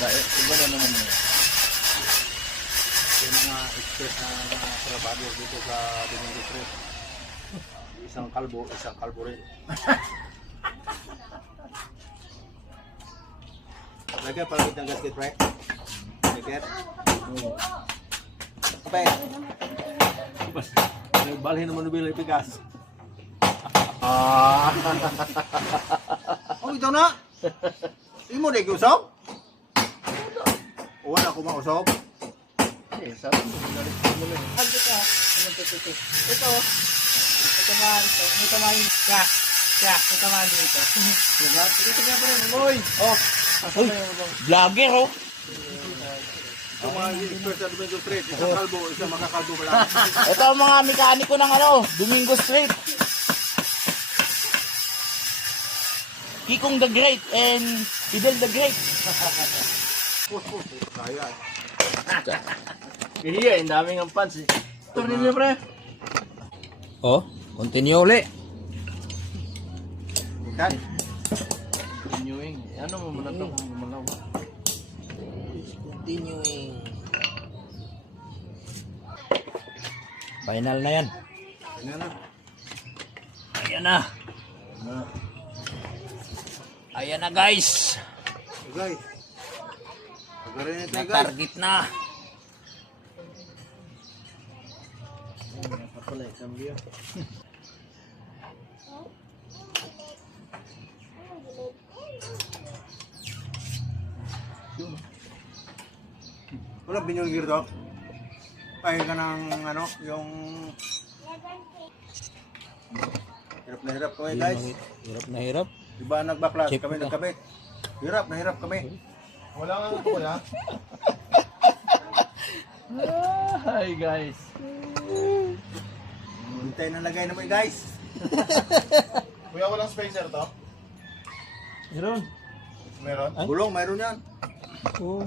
Iba na naman yun. Yung mga expert na trabaho dito sa Domingo Street. Isang kalbo rin. Lagyan palagit ng gasket, right? Gasket? Oo. Kapay. Balhin naman nabila ipigas. Oh, ito na! Hindi mo na ikiusaw? Wala ko mausap. Eh, sabi mo, binalit mo lang. Ito. Ito. Ito man. Ito man. Ito man dito. Ito nga pa rin, boy! Oh. Asa na yung bang? Vlogger oh. Ito mga expert sa Domingo Street. Isang kalbo, isang makakalbo ba lang. Ito ang mga mekaniko ng Domingo Street. Kikong the Great and Fidel the Great. Kaya. Kahiya, yung daming ang pants eh. Tornilyo, pre. Oh, continue uli. Bukan. Continuing. Ano mo muna ito? Malaw. Continuing. Final na yan. Ano na? Ayan na. Ayan na guys. Guys. Pagarin ito guys. Na-target na. Nakapala, cambio. Wala binyong gear to? Ay ka ng ano, yung... Hirap na hirap kami guys. Hirap na hirap. Diba nagbaklas, Check kami na. nagkabit. Hirap na hirap kami. Wala nga ako wala. Hi, guys. Hintay na lagay naman guys. Kuya, walang spacer to? Meron. Meron? Gulong, mayroon yan. Oh.